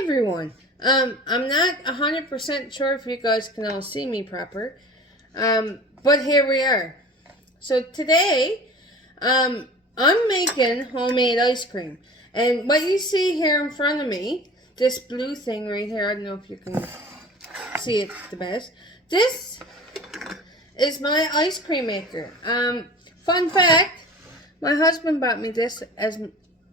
everyone. I'm not 100% sure if you guys can all see me proper. But here we are. So today, I'm making homemade ice cream. And what you see here in front of me, this blue thing right here, I don't know if you can see it the best. This is my ice cream maker. Fun fact, my husband bought me this as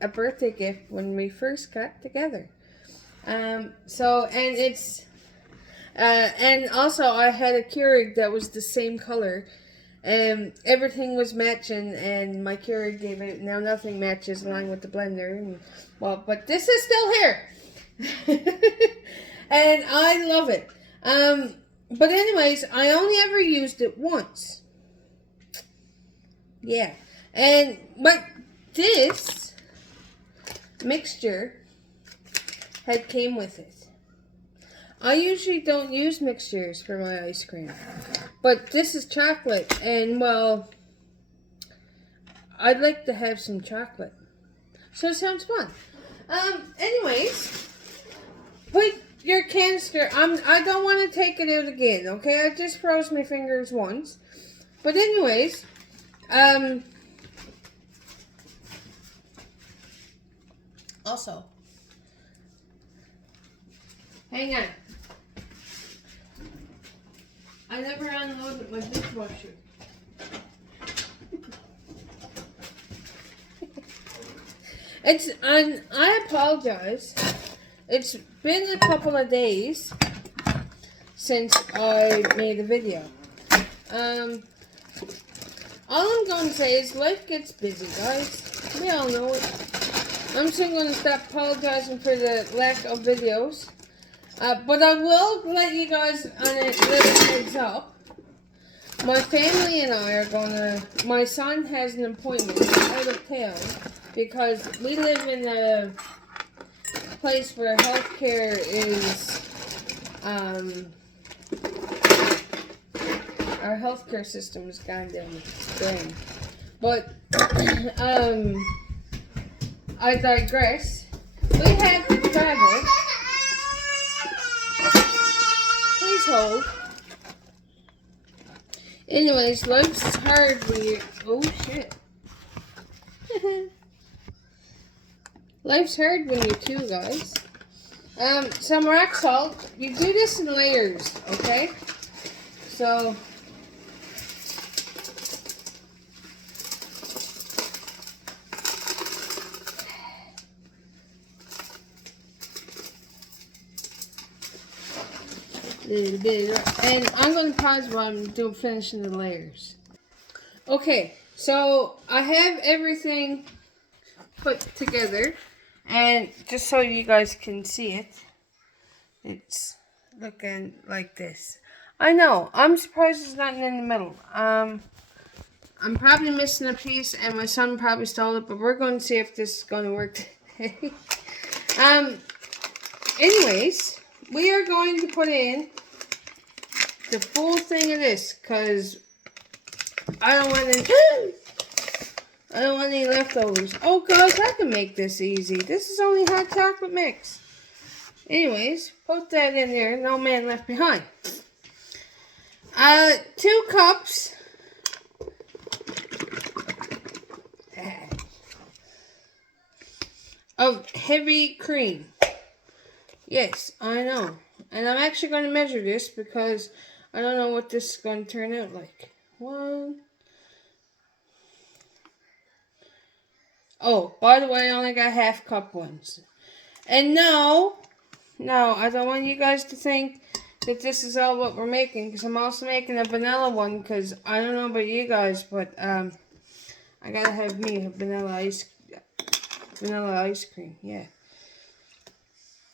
a birthday gift when we first got together. And also I had a Keurig that was the same color, and everything was matching, and my Keurig gave it, now nothing matches along with the blender, and, but this is still here, and I love it. But anyways, I only ever used it once. Yeah, but this mixture came with it. I usually don't use mixtures for my ice cream, but this is chocolate, and well, I'd like to have some chocolate, so it sounds fun. Anyways, put your canister. I don't want to take it out again. Okay, I just froze my fingers once, but anyways, also, hang on. I never unloaded my dishwasher. I apologize. It's been a couple of days since I made a video. All I'm going to say is life gets busy, guys. We all know it. I'm just going to stop apologizing for the lack of videos. But I will let you guys on a little heads up. My family and I are my son has an appointment out of town because we live in a place where healthcare is, our healthcare system has gone down the drain. But, I digress. We have to travel. Please hold. Anyways, life's hard when you... Oh, shit. Life's hard when you're two, guys. Some rock salt. You do this in layers, okay? So... And I'm going to pause while I'm finishing the layers. Okay, so I have everything put together, and just so you guys can see it, it's looking like this. I know, I'm surprised there's nothing in the middle. I'm probably missing a piece, and my son probably stole it, but we're going to see if this is going to work today. Anyways, we are going to put in the full thing of this, because I don't want any leftovers. Oh guys, I can make this easy. This is only hot chocolate mix. Anyways, put that in there. No man left behind. 2 cups of heavy cream. Yes, I know. And I'm actually going to measure this because I don't know what this is going to turn out like. 1. Oh, by the way, I only got half cup ones. And no, I don't want you guys to think that this is all what we're making, because I'm also making a vanilla one, because I don't know about you guys, but I gotta have me a vanilla ice cream, yeah.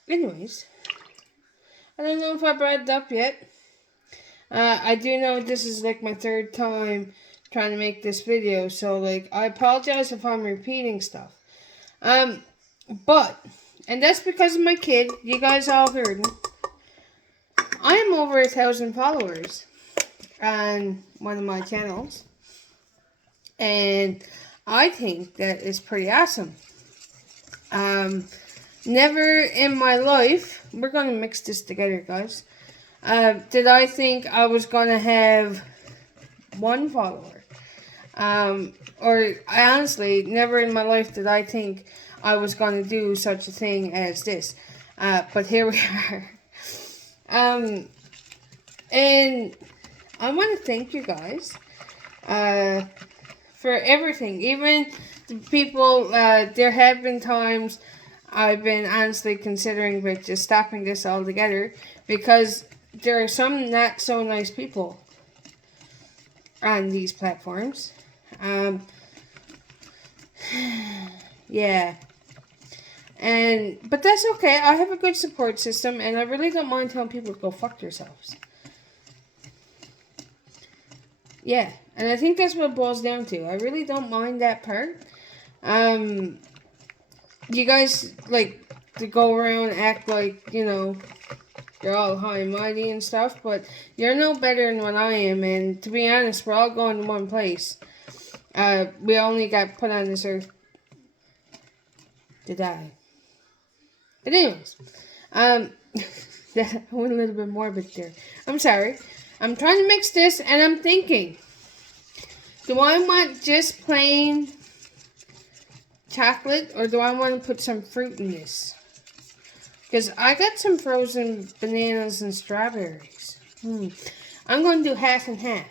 Anyways, I don't know if I brought it up yet. I do know this is like my 3rd time trying to make this video, so like I apologize if I'm repeating stuff. And that's because of my kid. You guys all heard him. I am over 1,000 followers on one of my channels, and I think that is pretty awesome. never in my life, we're going to mix this together, guys, did I think I was going to have one follower. Or I honestly, never in my life did I think I was going to do such a thing as this. But here we are. And I want to thank you guys for everything. Even the people, there have been times I've been honestly considering with just stopping this altogether, because there are some not so nice people on these platforms. Yeah. But that's okay. I have a good support system, and I really don't mind telling people to go fuck themselves. Yeah, and I think that's what it boils down to. I really don't mind that part. You guys like to go around and act like, you know, you're all high and mighty and stuff, but you're no better than what I am, and to be honest, we're all going to one place. We only got put on this earth to die. But anyways, that went a little bit morbid there. I'm sorry. I'm trying to mix this, and I'm thinking, do I want just plain chocolate, or do I want to put some fruit in this? Because I got some frozen bananas and strawberries. I'm going to do half and half.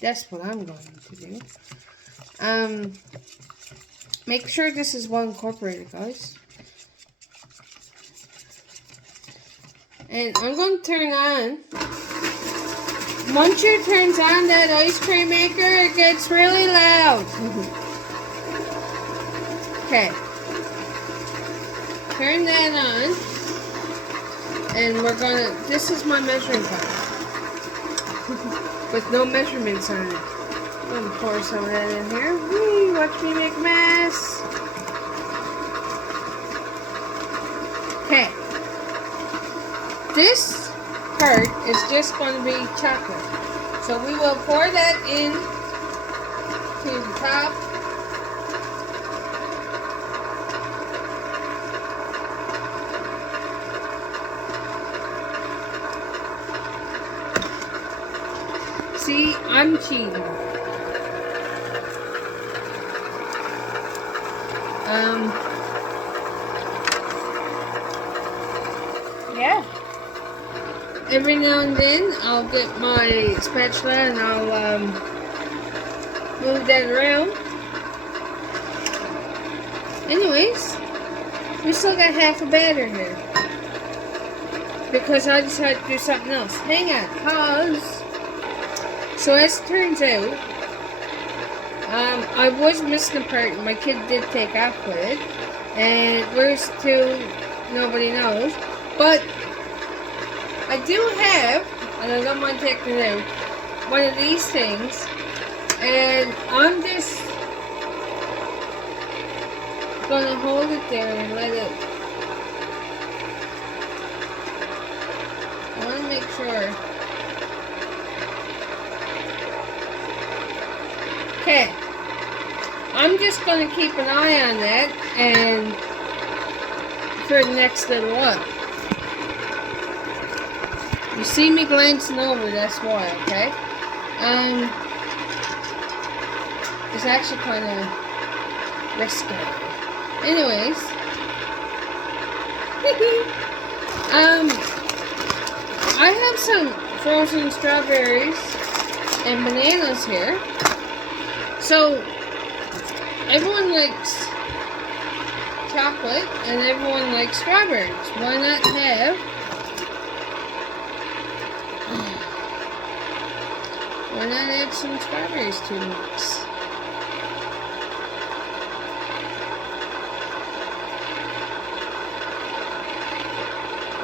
That's what I'm going to do. Make sure this is well incorporated, guys. And I'm going to turn on. Once you turns on that ice cream maker, it gets really loud. Okay. Turn that on. And we're gonna, this is my measuring cup. With no measurements on it. I'm gonna pour some of that in here. Whee, watch me make a mess. Okay. This part is just going to be chocolate. So we will pour that in to the top. See, I'm cheating. Yeah. Every now and then, I'll get my spatula and I'll move that around. Anyways, we still got half a batter here, because I decided to do something else. Hang on, pause. So as it turns out, I was missing a part, and my kid did take off with it. And where's to, nobody knows. But I do have, and I don't mind taking it out, one of these things. And I'm just gonna hold it there and let it. I want to make sure. Okay, I'm just going to keep an eye on that and for the next little while. You see me glancing over, that's why, okay? It's actually kind of risky. Anyways, I have some frozen strawberries and bananas here. So, everyone likes chocolate and everyone likes strawberries. Why not have add some strawberries to the mix?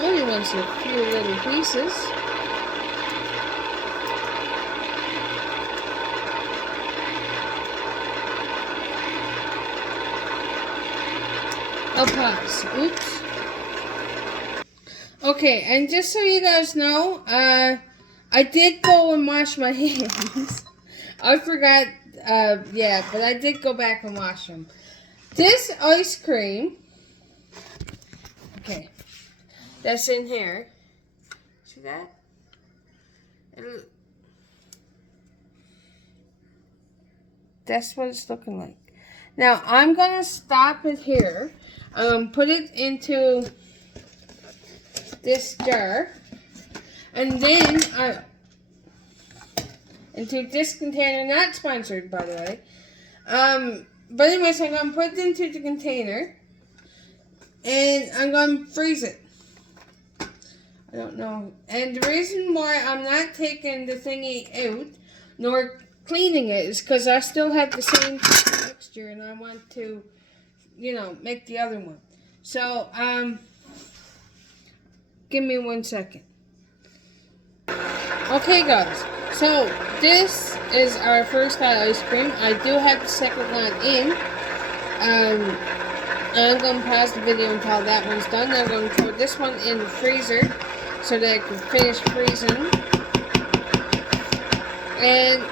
Only wants a few little pieces. I'll pause. Oops. Okay, and just so you guys know, I did go and wash my hands. I forgot, yeah, but I did go back and wash them. This ice cream Okay. That's in here. See that? That's what it's looking like. Now, I'm going to stop it here. Put it into this jar. And then, into this container. Not sponsored, by the way. But anyways, I'm going to put it into the container. And I'm going to freeze it. I don't know. And the reason why I'm not taking the thingy out, nor cleaning it, is because I still have the same texture and I want to, you know, make the other one. So, give me 1 second. Okay, guys. So, this is our first ice cream. I do have the second one in. I'm going to pause the video until that one's done. I'm going to throw this one in the freezer so that I can finish freezing. And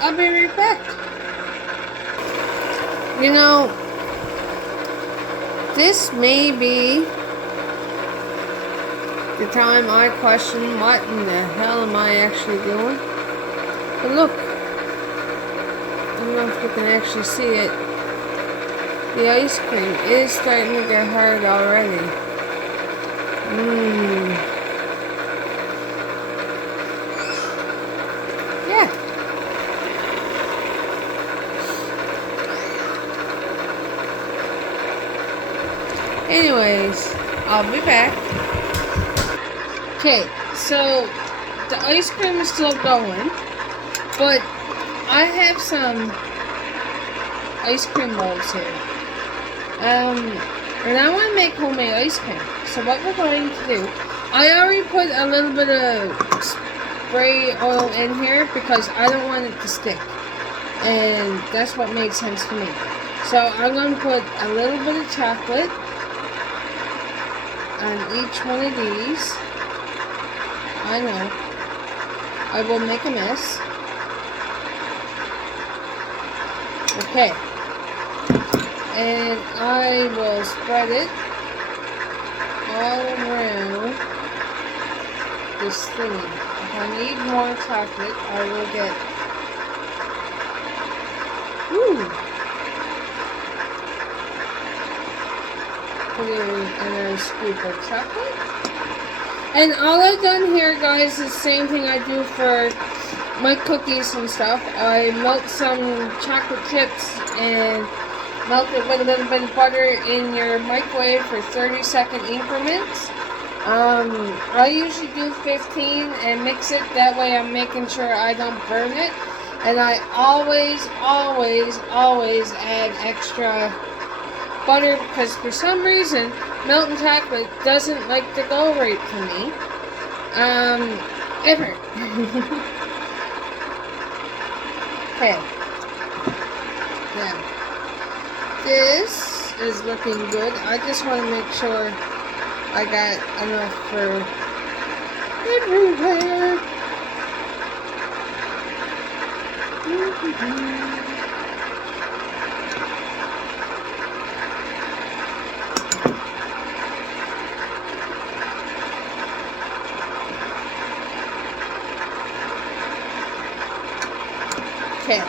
I'll be right back. You know, this may be the time I question what in the hell am I actually doing. But look, I don't know if you can actually see it. The ice cream is starting to get hard already. Yeah. Anyways, I'll be back. Okay, so the ice cream is still going, but I have some ice cream molds here. And I want to make homemade ice cream. So what we're going to do, I already put a little bit of spray oil in here because I don't want it to stick. And that's what made sense to me. So I'm going to put a little bit of chocolate on each one of these. I know. I will make a mess. Okay. And I will spread it all around this thingy. If I need more chocolate, I will get. Put in a scoop of chocolate. And all I've done here, guys, is the same thing I do for my cookies and stuff. I melt some chocolate chips and melt it with a little bit of butter in your microwave for 30-second increments. I usually do 15 and mix it. That way I'm making sure I don't burn it. And I always add extra butter because for some reason melting chocolate doesn't like to go right for me. Ever. Okay. Now, this is looking good. I just want to make sure I got enough for everywhere. Okay.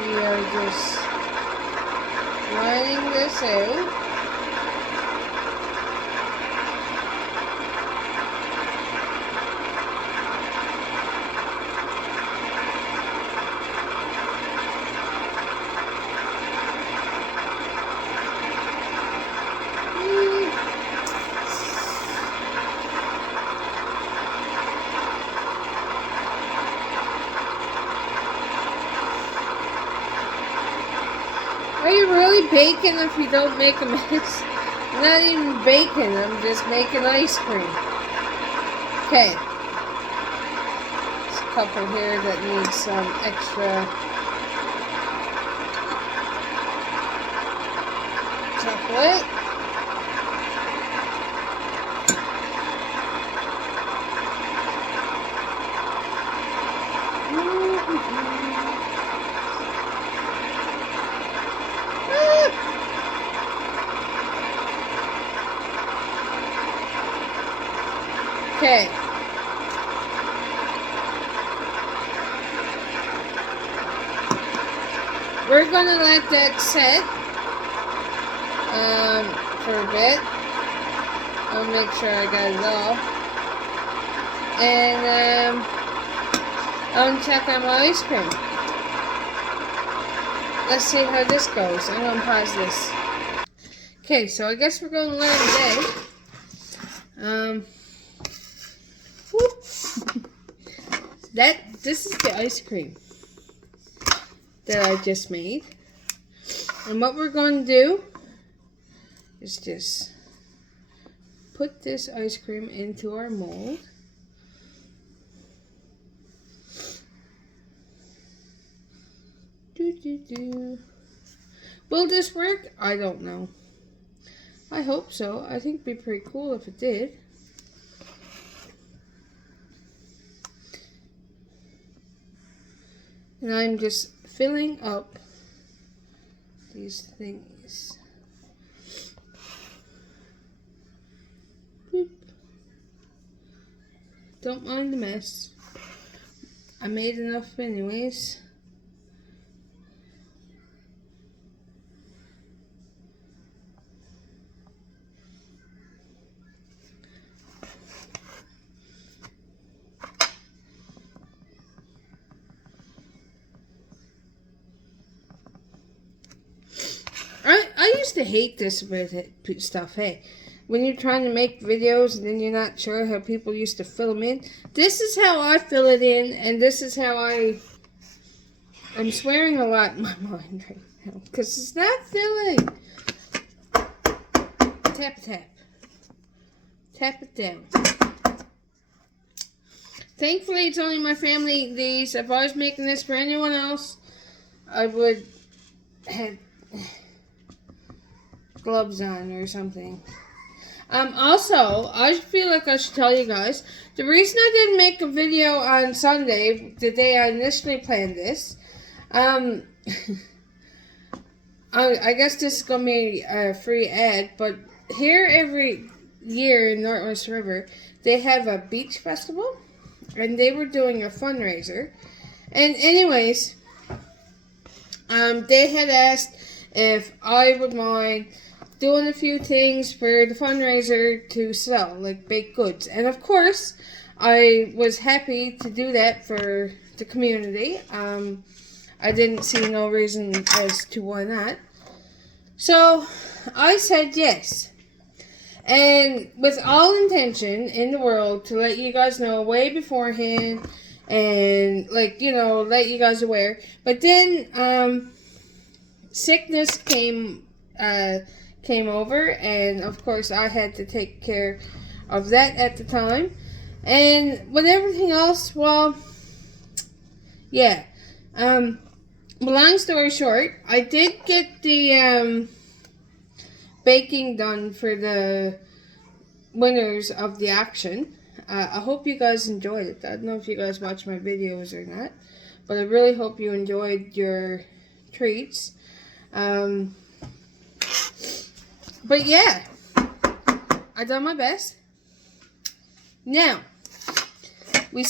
We are just lining this out. Are you really baking if you don't make a mess? I'm not even baking, I'm just making ice cream. Okay. There's a couple here that need some extra chocolate. Okay. We're gonna let that set for a bit. I'll make sure I got it all. And I'll check on my ice cream. Let's see how this goes. I'm gonna pause this. Okay, so I guess we're gonna learn today. This is the ice cream that I just made. And what we're going to do is just put this ice cream into our mold. Will this work? I don't know. I hope so. I think it'd be pretty cool if it did. And I'm just filling up these things. Boop. Don't mind the mess. I made enough anyways. I used to hate this stuff, hey. When you're trying to make videos and then you're not sure how people used to fill them in. This is how I fill it in, and this is how I'm swearing a lot in my mind right now. Because it's not filling. Tap, tap. Tap it down. Thankfully, it's only my family these. If I was making this for anyone else, I would have gloves on or something. Also, I feel like I should tell you guys, the reason I didn't make a video on Sunday, the day I initially planned this, I guess this is going to be a free ad, but here every year in Northwest River, they have a beach festival, and they were doing a fundraiser. And anyways, they had asked if I would mind doing a few things for the fundraiser to sell, like baked goods. And of course, I was happy to do that for the community. I didn't see no reason as to why not. So, I said yes. And with all intention in the world to let you guys know way beforehand and, like, you know, let you guys aware. But then, sickness came over, and of course I had to take care of that at the time. And with everything else, well, yeah. Long story short, I did get the baking done for the winners of the auction. I hope you guys enjoyed it. I don't know if you guys watch my videos or not, but I really hope you enjoyed your treats. But yeah, I done my best. Now, we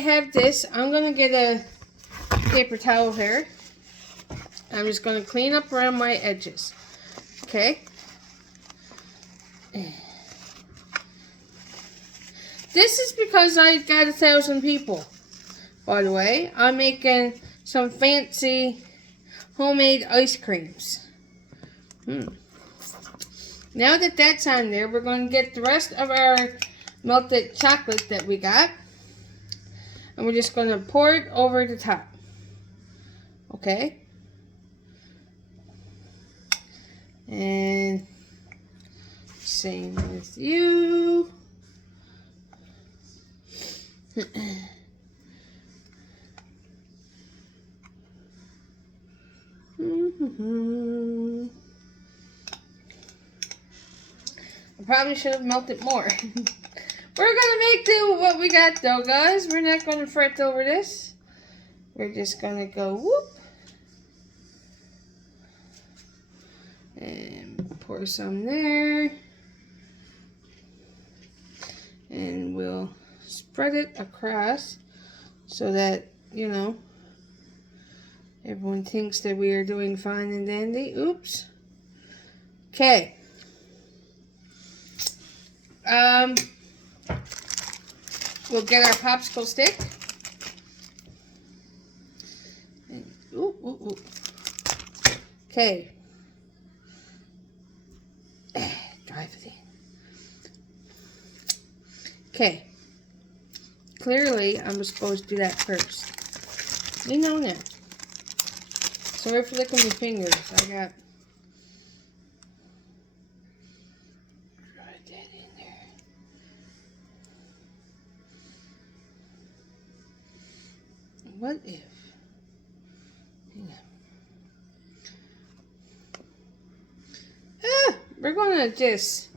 have this. I'm going to get a paper towel here. I'm just going to clean up around my edges. Okay? This is because I got 1,000 people, by the way. I'm making some fancy homemade ice creams. Now that that's on there, we're going to get the rest of our melted chocolate that we got. And we're just going to pour it over the top. Okay? And same with you. I probably should have melted more. We're gonna make do with what we got though, guys. We're not gonna fret over this. We're just gonna go whoop. And pour some there. And we'll spread it across so that, you know, everyone thinks that we are doing fine and dandy. Oops. Okay. We'll get our popsicle stick. And, ooh, ooh, ooh. Okay. Drive it in. Okay. Clearly, I'm supposed to do that first. You know now. Sorry for licking my fingers. I got... Drive that in there. What if... Hang on. We're gonna just...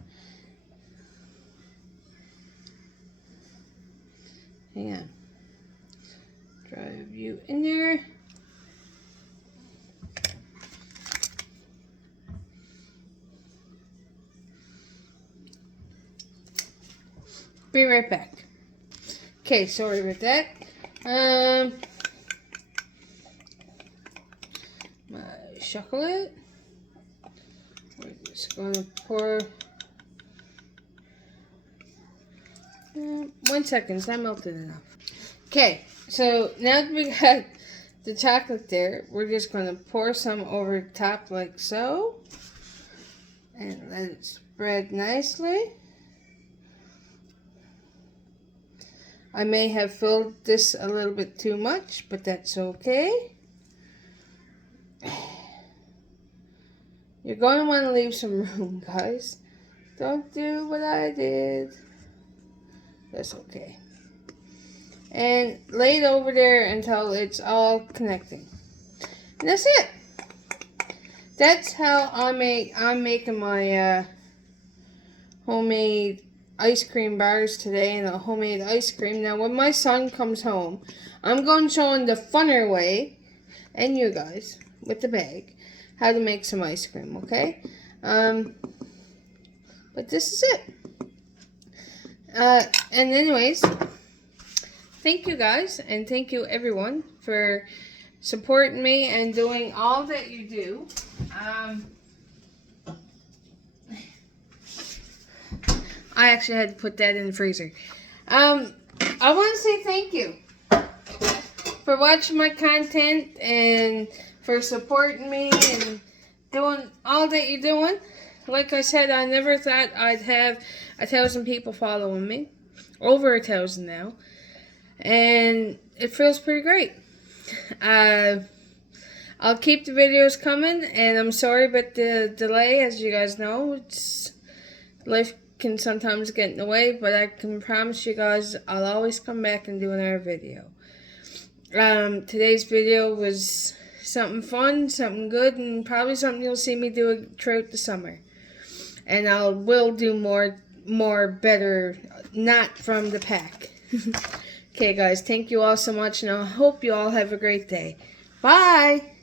Hang on. Drive you in there. Be right back. Okay, sorry about that. My chocolate. We're just gonna pour. 1 second, it's not melted enough. Okay, so now that we got the chocolate there, we're just gonna pour some over the top like so. And let it spread nicely. I may have filled this a little bit too much, but that's okay. You're going to want to leave some room, guys. Don't do what I did. That's okay. And lay it over there until it's all connecting. And that's it. That's how I'm making my homemade ice cream bars today, and a homemade ice cream. Now when my son comes home, I'm going to show him the funner way, and you guys with the bag, how to make some ice cream, okay? But this is it. And anyways, thank you guys, and thank you everyone for supporting me and doing all that you do. I actually had to put that in the freezer. I want to say thank you for watching my content and for supporting me and doing all that you're doing. Like I said, I never thought I'd have 1,000 people following me. Over 1,000 now. And it feels pretty great. I'll keep the videos coming, and I'm sorry about the delay. As you guys know, it's life can sometimes get in the way, but I can promise you guys I'll always come back and do another video. Today's video was something fun, something good, and probably something you'll see me do throughout the summer. And I will do more better, not from the pack. Okay guys, thank you all so much, and I hope you all have a great day. Bye!